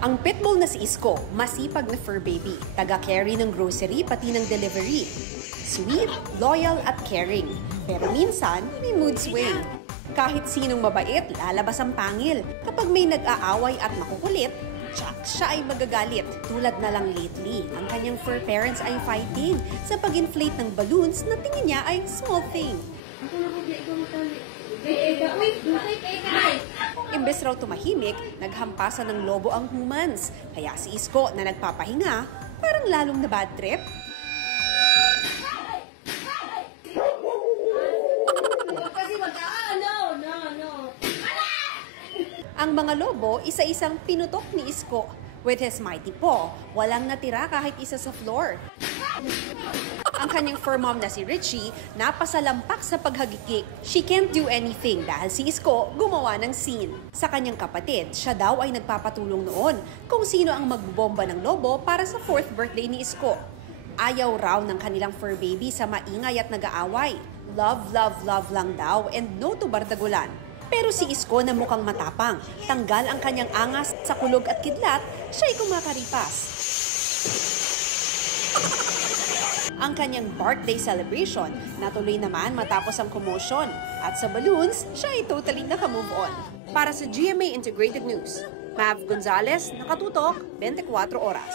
Ang pitbull na si Isko, masipag na fur baby, taga-carry ng grocery pati ng delivery. Sweet, loyal at caring. Pero minsan, may mood swing. Kahit sinong mabait, lalabas ang pangil. Kapag may nag-aaway at makukulit, tsak, siya ay magagalit. Tulad na lang lately, ang kanyang fur parents ay fighting sa pag-inflate ng balloons na tingin niya ay small thing. Imbes raw tumahimik, naghampasan ng lobo ang humans. Kaya si Isko na nagpapahinga, parang lalong na bad trip. Ang mga lobo, isa-isang pinutok ni Isko. With his mighty paw, walang natira kahit isa sa floor. Ang kanyang fur mom na si Richie, napasalampak sa paghagikik. She can't do anything dahil si Isko gumawa ng scene. Sa kanyang kapatid, siya daw ay nagpapatulong noon kung sino ang magbobomba ng lobo para sa 4th birthday ni Isko. Ayaw raw ng kanilang fur baby sa maingay at nag-aaway. Love, love, love lang daw and no to bardagulan. Pero si Isko na mukhang matapang, tanggal ang kanyang angas sa kulog at kidlat, siya'y kumakaripas. Ang kanyang birthday celebration natuloy naman matapos ang commotion. At sa balloons, siya ay totally naka-move on. Para sa GMA Integrated News, Mav Gonzalez, nakatutok, 24 oras.